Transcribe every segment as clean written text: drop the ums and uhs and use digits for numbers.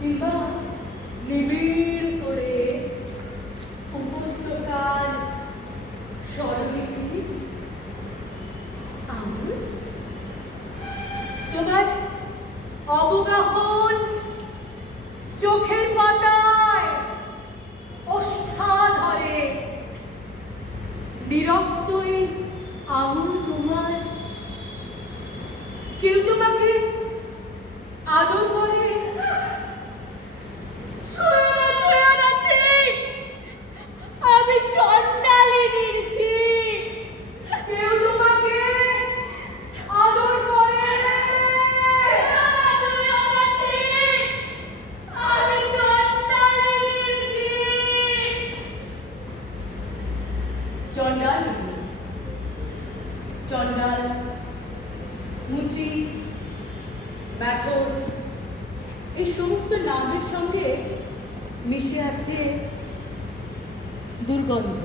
কিংবা নিবিড় করে উপত্যকার স্বরলিপি আঙুল, তোমার অবগাহন চোখের পাতায় ওষ্ঠাধরে বিরক্ত এই আঙুল তোমার, কেউ তোমাকে আদর করে, আমি চণ্ডালিনীর ছি, কেউ তোমাকে আদর করে, আমি চণ্ডালিনীর ছি। চণ্ডালিনী, চণ্ডাল, মুচি, ব্যাথর, এই সমস্ত নামের সঙ্গে মিশে আছে দুর্গন্ধ,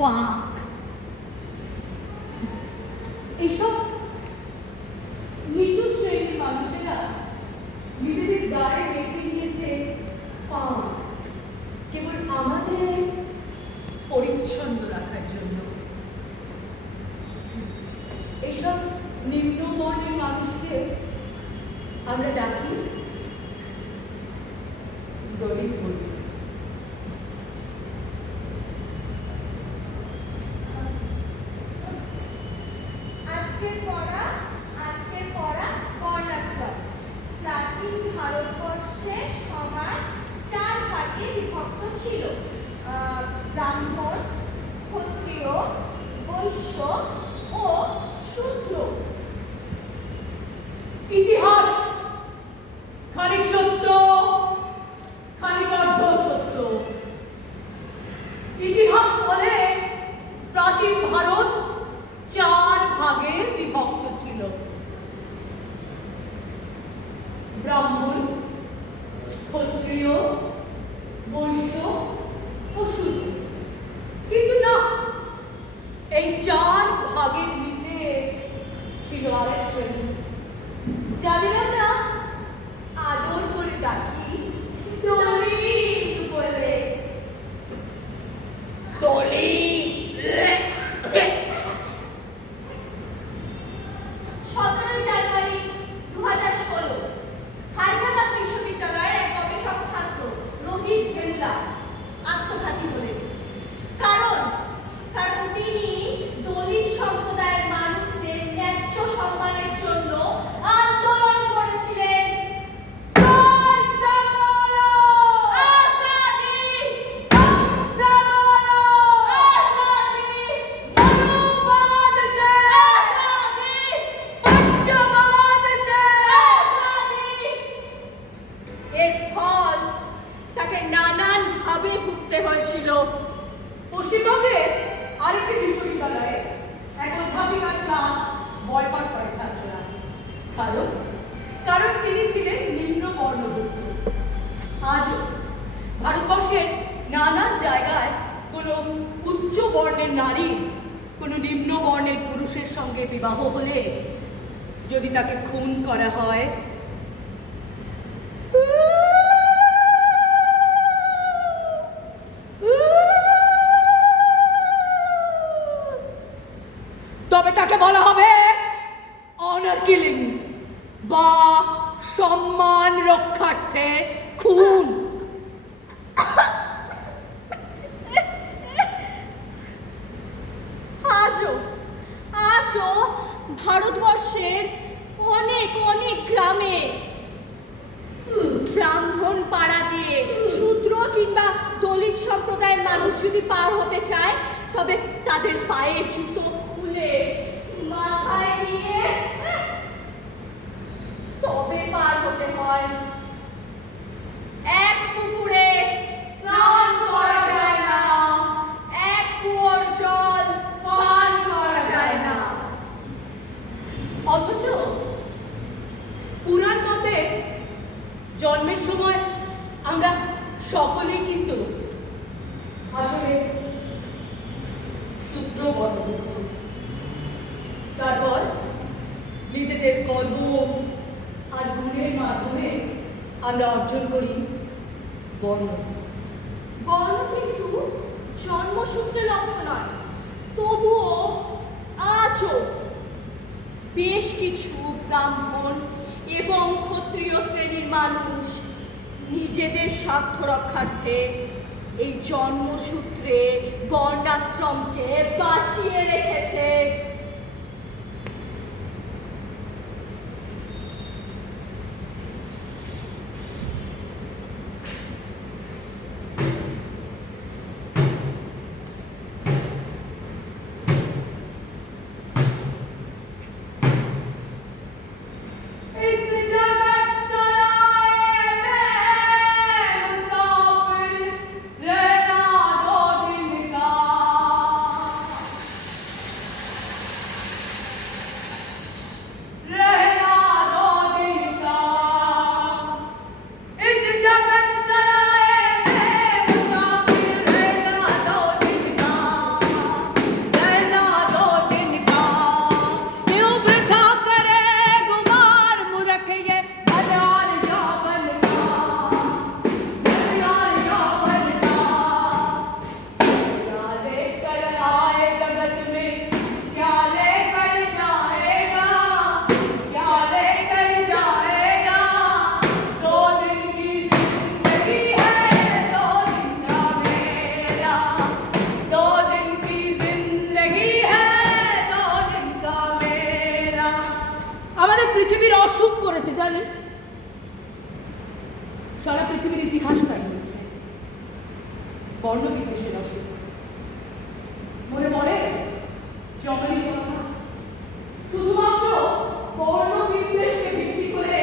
পাক। এইসব নিচু শ্রেণীর মানুষেরা নিজেদের গায়ে রেখে নিয়েছে পাক, কেবল আমাদের পরিচ্ছন্ন রাখার জন্য। এইসব নিম্নবর্ণের মানুষকে আমরা ডাকি দলিত বলি। আজকের পড়া বর্ণাশ্রম। প্রাচীন ভারতবর্ষে সমাজ 4 ভাগে বিভক্ত ছিল: ব্রাহ্মণ, ক্ষত্রিয়, বৈশ্য ও শূদ্র। ইতিহাস খানিক সত্য, খানিক অর্ধ সত্য। ইতিহাস বলে প্রাচীন ভারত 4 ভাগে বিভক্ত ছিল: ব্রাহ্মণ, ক্ষত্রিয়, বৈশ্য ও শূদ্র। কিন্তু না, এই 4 ভাগের নিচে ছিল আরেক শ্রেণী, যাদের আমরা আদর করে ডাকি দলিত বলে। দলিত। 17 জানুয়ারি 2016 হায়দ্রাবাদ বিশ্ববিদ্যালয়ের এক গবেষক ছাত্র রোহিত ভেমুলা আত্মঘাতী হলেন। কারণ তিনি দলিত সম্প্রদায়ের মানুষদের ন্যায্য সম্মানের জন্য আন্দোলন করেছিলেন। এর ফল তাকে নানান ভাবে ভুগতে হয়েছিল। পশ্চিমবঙ্গের আরেকটি বিশ্ববিদ্যালয়ে এক অধ্যাপিকার ক্লাস বয়কট করে ছাত্ররা। কারণ তিনি ছিলেন নিম্ন বর্ণভুক্ত। আজও ভারতবর্ষের নানান জায়গায় কোনো উচ্চ বর্ণের নারী কোনো নিম্ন বর্ণের পুরুষের সঙ্গে বিবাহ হলে যদি তাকে খুন করা হয়, তবে তাকে বলা হবে অনার কিলিং বা সম্মান রক্ষার্থে খুন। আজও ভারতবর্ষের অনেক গ্রামে ব্রাহ্মণ পাড়া দিয়ে শূদ্র কিংবা দলিত সম্প্রদায়ের মানুষ যদি পার হতে চায়, তবে তাদের পায়ে জুতো খুলে মাথায় নিয়ে তবে পার হতে হয়। এক পুকুরে স্নান করা যায় না, এক কুয়োর জল পান করা যায় না। অথচ পুরাণ মতে জন্মের সময় আমরা সকলেই কিন্তু আসলে শূদ্র বর্ণভুক্ত। তারপর নিজেদের কর্ম আর গুণের মাধ্যমে আমরা অর্জন করি বর্ণ। বর্ণ কিন্তু জন্মসূত্রে লক্ষ্য নয়, তবুও আজও বেশ কিছু ব্রাহ্মণ এবং ক্ষত্রিয় শ্রেণীর মানুষ নিজেদের স্বার্থ রক্ষার্থে এই জন্মসূত্রে বর্ণাশ্রমকে বাঁচিয়ে রেখেছে। আমাদের পৃথিবীর অসুখ করেছে জানেন, সারা পৃথিবীর ইতিহাস তাই বলছে, বর্ণ বিদ্বেষের অসুখ। মনে পড়ে জননী কথা, শুধুমাত্র বর্ণ বিদ্বেষকে ভিত্তি করে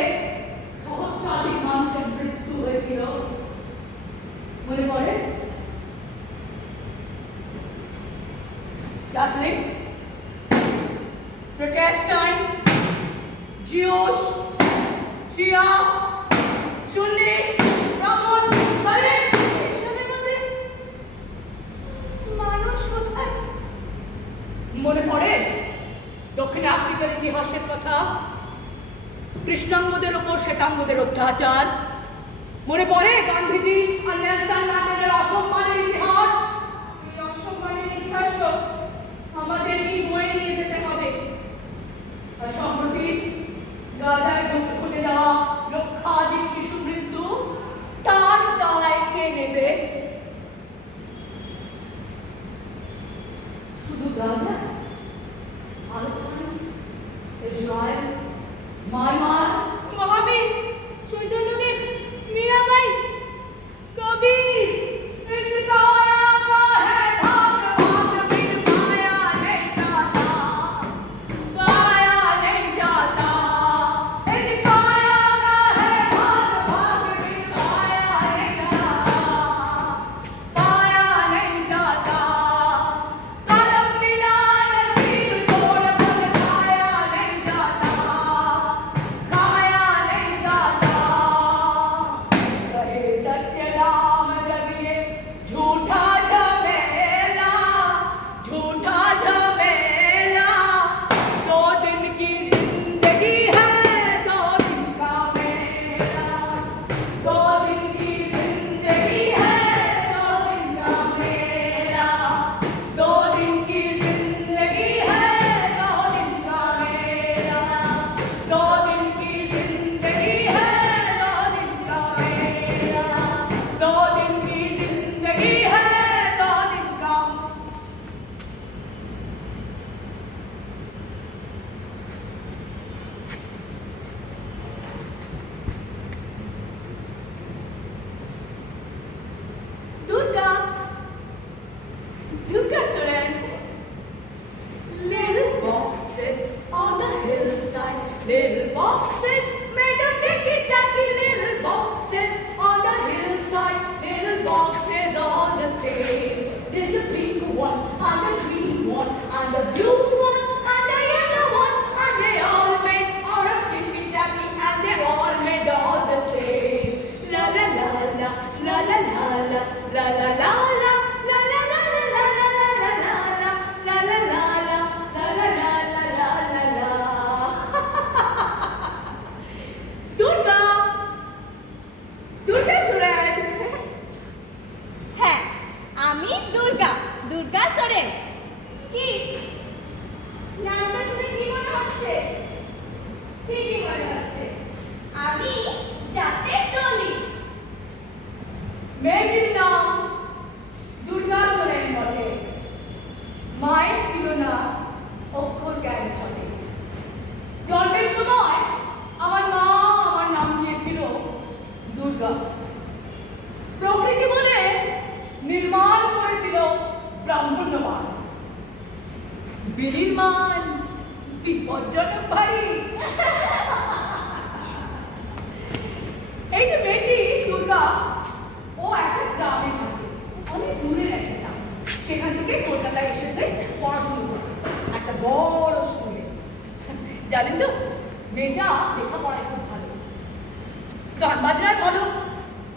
সহস্রাধিক মানুষের মৃত্যু হয়েছিল। মনে পড়ে ক্যাথলিক, প্রোটেস্ট্যান্ট, জিউস, শিয়া, সুন্নি, ব্রাহ্মণ, দলিত, এসবের মধ্যে মানুষ কোথায়? মনে পড়ে দক্ষিণ আফ্রিকার ইতিহাসের কথা, কৃষ্ণাঙ্গদের ওপর শ্বেতাঙ্গদের অত্যাচার। মনে পড়ে গান্ধীজি আর নেলসন ম্যান্ডেলার অসম্মানের ইতিহাস। এই অসম্মানের ইতিহাসও আমাদের কি বয়ে নিয়ে যেতে হবে। আর সম্প্রতি গাজায় ঘটে যাওয়া লক্ষাধিক শিশু মৃত্যু, তার দায় কে নেবে? শুধু গাজা, পালেস্টাইন, ইসরায়েল, মায়ানমার, মহাবীর, চৈতন্যদেব, মীরাবাই, কবির, इस काया का है भाग भाग बिन पाया नहीं जाता, पाया नहीं जाता। इस काया का है भाग দুর্গা সোরেন। কি নামটা শুনে কি মনে হচ্ছে? ঠিকই মনে হচ্ছে, আমি জাতের ডলি। মেয়েটির নাম দুর্গা সোরেন বটে। মায়ের ছিল না অক্ষর জ্ঞান ছটে। জন্মের সময় আমার মা আমার নাম দিয়েছিল দুর্গা। প্রকৃতি বলে নির্মাণ করেছিল ব্রাহ্মণ্যমান। বিনির্মাণ বিপজ্জনক ভারী। এই যে মেয়েটি দুর্গা, ও একটা গ্রামে থাকে, অনেক দূরের একটা গ্রাম। সেখান থেকে কলকাতায় এসেছে পড়াশুনো করতে একটা বড় স্কুলে। জানেন তো, মেয়েটা লেখাপড়ায় খুব ভালো, গান বাজনায় ভালো,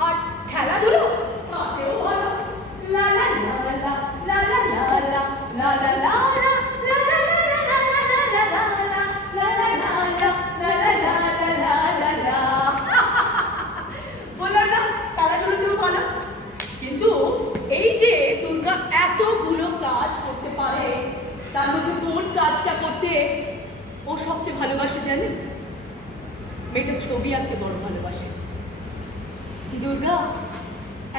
আর খেলাধুলো তাতেও ভালো। লা লা লা লা লা লা লা লা লা লা লা লা। বললাম না খেলাধুলোতেও ভালো। কিন্তু এই যে দুর্গা এতগুলো কাজ করতে পারে, তার মধ্যে কোন কাজটা করতে ও সবচেয়ে ভালোবাসে জানেন? মেয়েটা ছবি আঁকতে বড় ভালোবাসে। দুর্গা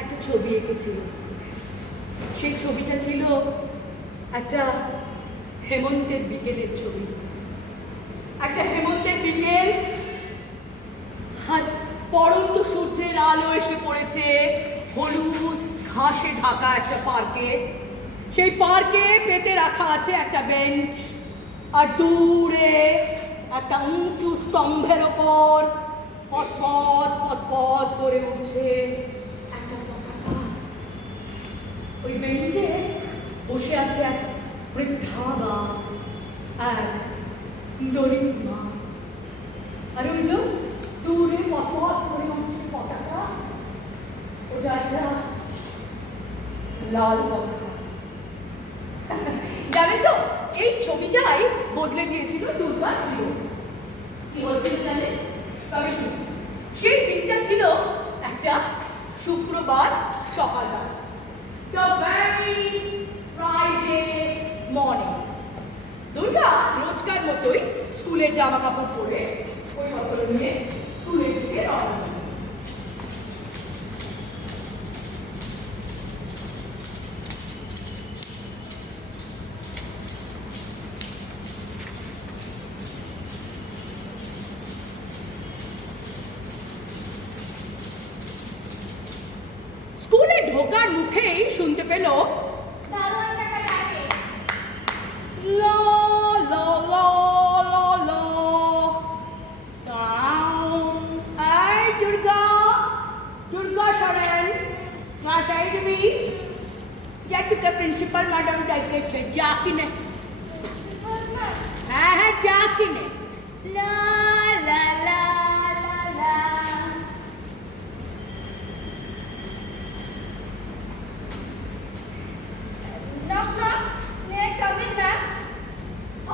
একটা ছবি এঁকেছিল। সেই ছবিটা ছিল একটা হেমন্তের বিকেলের ছবি। একটা হেমন্তের বিকেল, আর পরন্ত সূর্যের আলো এসে পড়েছে হলুদ ঘাসে ঢাকা একটা পার্কে। সেই পার্কে পেতে রাখা আছে একটা বেঞ্চ, আর দূরে একটা উঁচু স্তম্ভের ওপর পথ পথ করে উঠছে একটা পতাকা। ওই বেঞ্চে বসে আছে এক বৃদ্ধা মা, এক দলিত মা। আর ওই যে দূরে পথ করে উঠছে পতাকা, ওটা একটা লাল পতাকা। জানেন তো, এই ছবিটাই বদলে দিয়েছিল দুর্গার জীবন। কি হয়েছিল জানেন? তবে শুনুন, সেই দিনটা ছিল একটা শুক্রবার সকালবেলা, the very Friday morning. Durga রোজকার মতোই স্কুলের জামা কাপড় পরে ওই সকল নিয়ে স্কুলের দিকে রওনা হয়েছে। স্কুলে ঢোকার মুখেই শুনতে পেল দারোয়ান কাকা ডাকে। লা লা লা লা লা। এই দুর্গা, দুর্গা সোরেন, মাথায় দিবি যা তোকে প্রিন্সিপাল ম্যাডাম ডাইতেছে, যা কিনে। হ্যাঁ হ্যাঁ, যা কিনে। লা লা লা লা লা। Knock knock. May I come in, ma'am?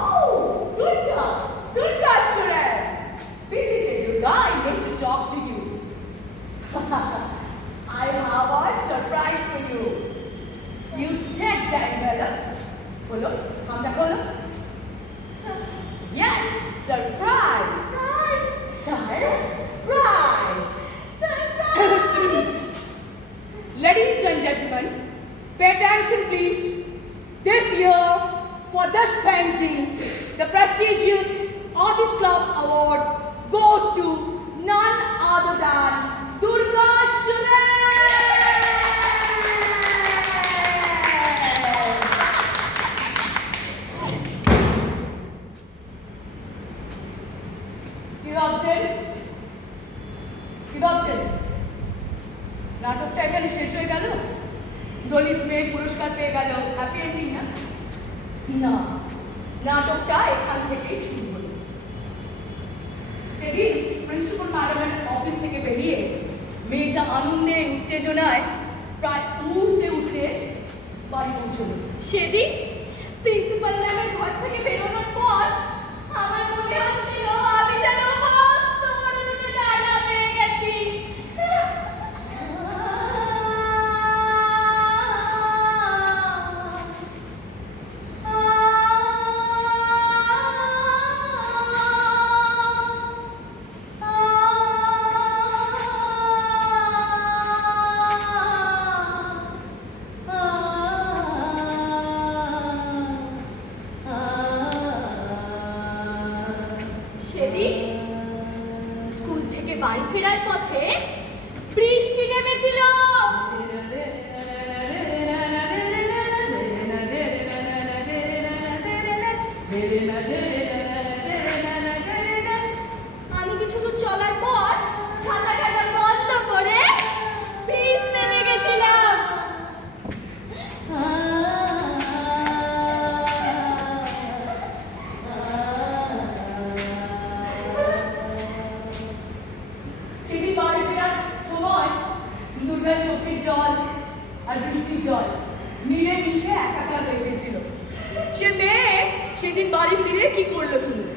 Oh, Durga! Durga Soren! Be seated, Durga. I need to talk to you. I have a surprise for you. You take the envelope. Kholo, hamda kholo. Yes, surprise. Surprise! Surprise. Surprise! Ladies and gentlemen, pay attention please. This year, for this painting, the prestigious Artist Club Award goes to none other than Durga Soren. কি ভাবছেন? কি ভাবছেন? নাটকটা এখানে শেষ হয়ে গেল? দলিত মেয়ে পুরস্কার পেয়ে গেল, হ্যাপি এন্ডিং না? না, নাটকটা এখান থেকেই শুরু হলো। সেদিন প্রিন্সিপাল ম্যাডামের অফিস থেকে বেরিয়ে মেয়েটা আনন্দে উত্তেজনায় প্রায় উঠতে বাড়ি পৌঁছল। সেদিন প্রিন্সিপাল ম্যামের ঘর থেকে বেরোনোর পর আমার মনে হচ্ছিল আমি যেন মস্ত বড় দুটো ডানা পেয়ে গেছি। দুর্গার চোখের জল আর বৃষ্টির জল মিলে মিশে একাকার হয়ে গেছিল। সে মেয়ে সেদিন বাড়ি ফিরে কি করলো শুনুন।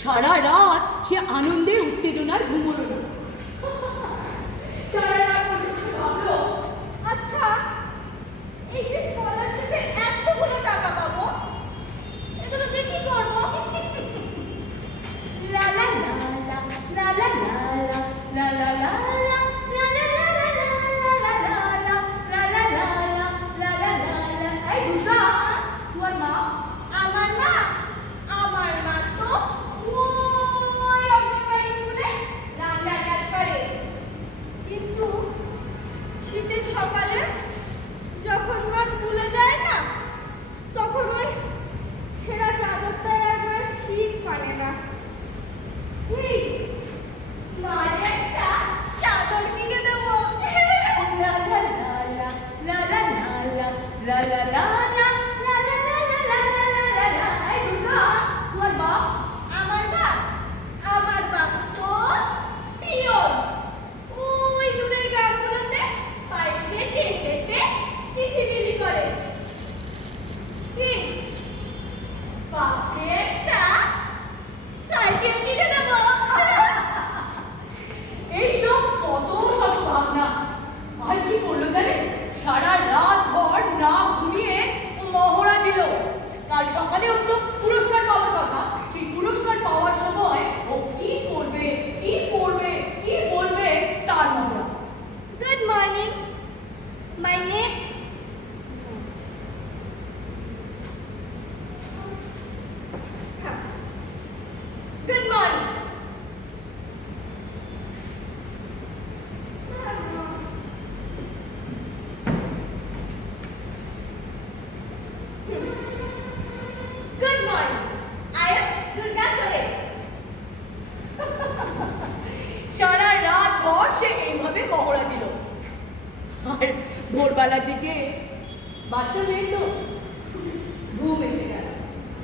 সারা রাত সে আনন্দে উত্তেজনার ঘুমোলো না। সারা রাত বসে ভাবলো, আচ্ছা, এই যে স্কলারশিপে এতগুলো টাকা পাবো, এগুলো দিয়ে কি করবো? লা লা লা লা লা লা লা লা লা লা এই দুর্গা, তোমার মা? আমার মা তো ওই অঙ্গনবাড়ি স্কুলে রান্নার কাজ করে। কিন্তু শীতের সকালে যখন মা স্কুলে যায় না, তখন ওই ছেঁড়া চাদরটায় একবার শীত মানে না। এই, মার একটা চাদর কিনে দেবো। লা লা লা লা লা লা লা লা লা লা লা লা লা লা লা লা লা লা। এই দুর্গা, তোমার মা? আমার বাপ তো পিয়ন। ওই দূরের গ্রামগুলোতে পায়ে হেঁটে হেঁটে চিঠি বিলি করে। কি? বাপকে একটা সাইকেল কিনে দেবো। এইসব কত শত ভাবনা। আর কি করলো জানে? সারা রাত ভর না ঘুমিয়ে ও মহড়া দিল। কাল সকালে ও তো পুরস্কার পাওয়ার কথা। সেই পুরস্কার পাওয়ার সময় ও কি করবে, কি করবে, কি বলবে তার মহড়া। Good morning. My name. Good morning. Good morning. I am Durga Sare. সারা রাত ভর সে এইভাবে মহড়া দিল। আর ভোরবেলার দিকে বাচ্চা মেয়ে তো ঘুম এসে গেল।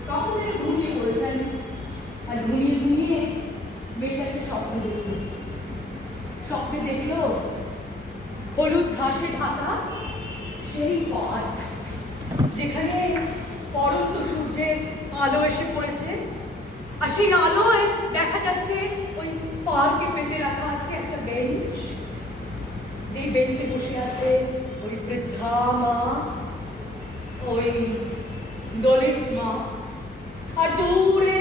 তখন সে ঘুমিয়ে পড়ে গেল। আর ঘুমিয়ে ঘুমিয়ে মেয়েটাকে স্বপ্ন দেখল। স্বপ্নে দেখলো হলুদ ঘাসে ঢাকা সেই পার্ক, যেখানে পরন্ত সূর্যের আলো এসে পড়েছে। আর সেই আলোয় দেখা যাচ্ছে ওই পার্কে পেতে রাখা আছে একটা বেঞ্চ। যেই বেঞ্চে বসে আছে ওই বৃদ্ধা মা, ওই দলিত মা। আর দূরে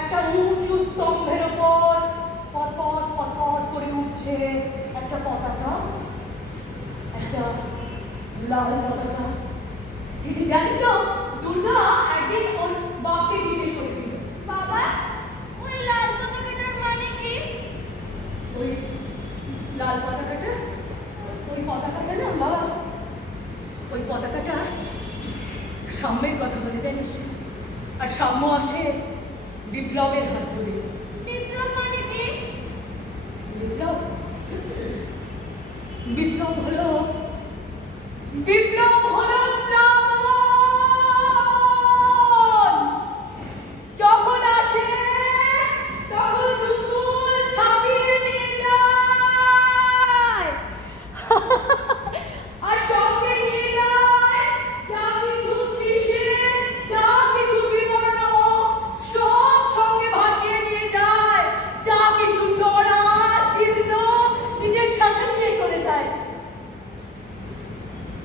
একটা উঁচু স্তম্ভের ওপর পথ করে উঠছে একটা পতাকা, একটা লাল পতাকা। জানি তো, দুর্গা একদিন ওর বাপকে জিজ্ঞেস করেছিল, বাবা, ওই লাল পতাকাটার মানে কি? ওই লাল পতাকাটা, ওই পতাকাটা না বাবা, ওই পতাকাটা সাম্যের কথা বলে জানিস। আর সাম্য আসে বিপ্লবের হাত ধরে। বিপ্লব মানে কি? বিপ্লব বিপ্লব হলো প্লাবন। যখন আসে তখন দুপুর ছাপিয়ে নিয়ে যায়। আর সঙ্গে নিয়ে যায় যা কিছু কৃষি, যা কিছু বিবর্ণ, সব সঙ্গে ভাসিয়ে নিয়ে যায়। যা কিছু জড়া জীর্ণ নিজের সাথে নিয়ে চলে যায়।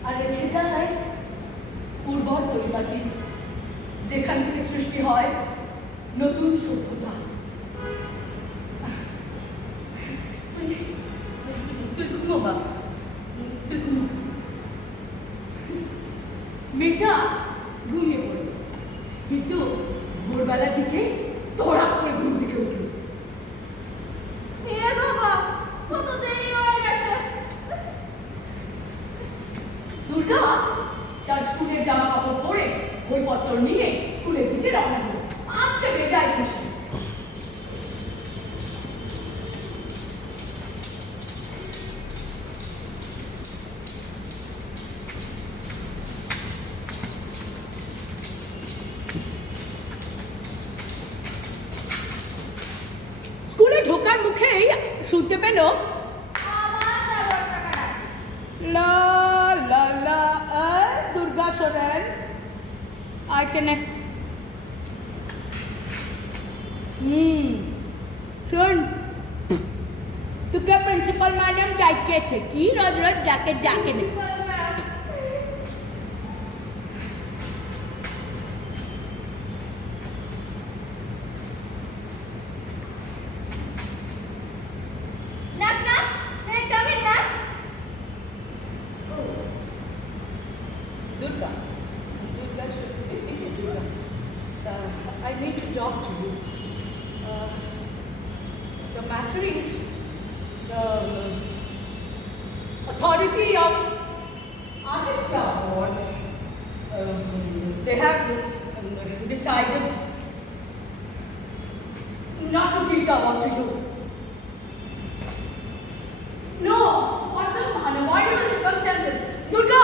আর রেখে যায় উর্বর পরিবাটি, যেখান থেকে সৃষ্টি হয় নতুন সভ্যতা। তুই ঘুমো বাবা, তুই ঘুমো। মেয়েটা ঘুমিয়ে পড়ল, কিন্তু ভোরবেলার দিকে তড়াক করে ঘুম থেকে উঠল। এ বাবা, কত দেরি হয়ে গেছে। দুর্গা তার স্কুলের জামা কাপড় পরে বইপত্র নিয়ে স্কুলের দিকে রওনা হলো। আজ সে বেজায় খুশি। স্কুলে ঢোকার মুখেই শুনতে পেল, আবার তার বর্ষাকাল। এখানে শোন, তোকে প্রিন্সিপাল ম্যাডাম ডাকিয়েছে, কি রোজ রোজ ডাকে যাকে নে। Knock, knock. Hey, come in, knock. Durga, basically Durga, I need to talk to you. The matter is, the authority of Agastya board, they have decided not to give the award to you. No, what's the unavoidable circumstances? Durga!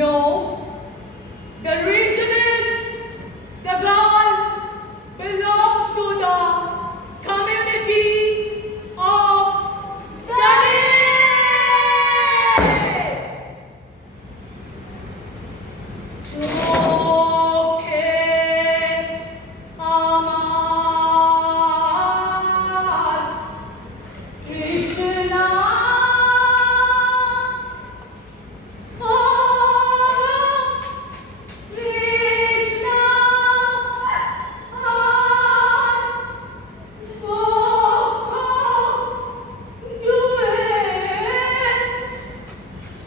No, the reason is the girl belongs to the community of Dalits.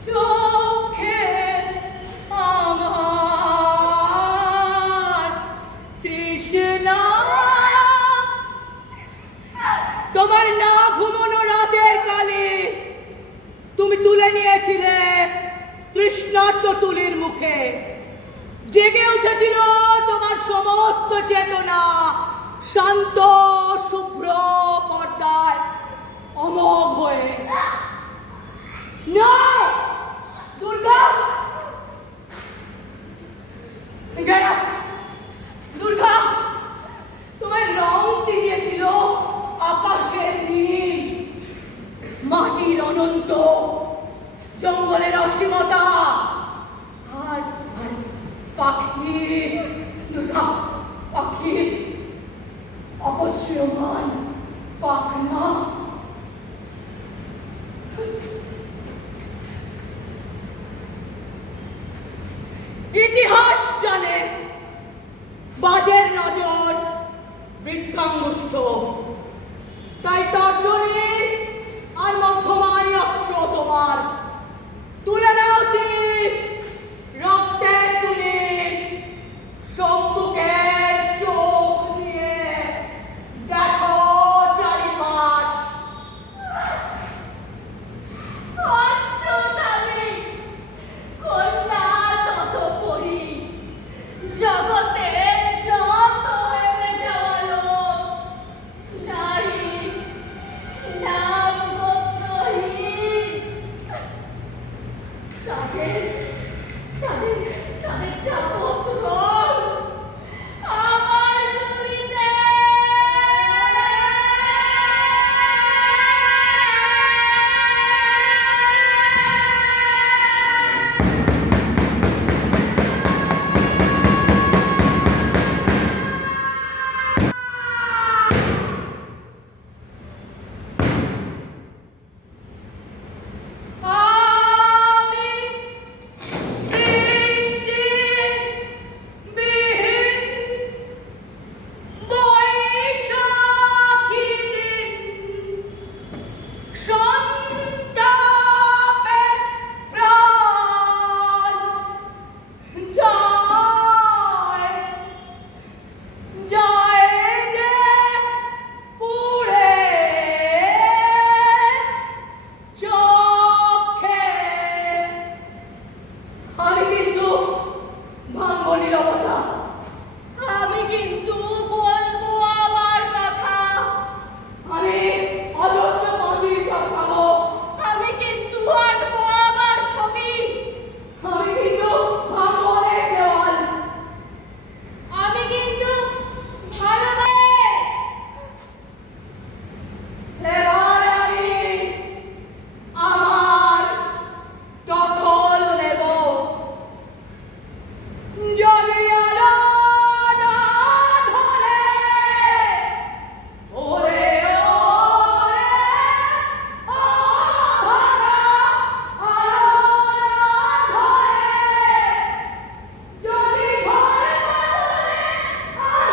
চোখে আমার তৃষ্ণা তোমার না ঘুমানো রাতের কালে তুমি তুলে নিয়েছিলে তৃষ্ণার্ত তুলির মুখে, জেগে উঠেছিল তোমার সমস্ত চেতনা, শান্ত শুভ্র পর্দায় অমোঘ হয়ে। না দুর্গা, দুর্গা, তোমার রং চিনিয়েছিল আকাশের নীল, মাটির অনন্ত, জঙ্গলের অসীমতা, আর পাখি, দুর্গা, পাখি অপসৃয়মান পাখনা।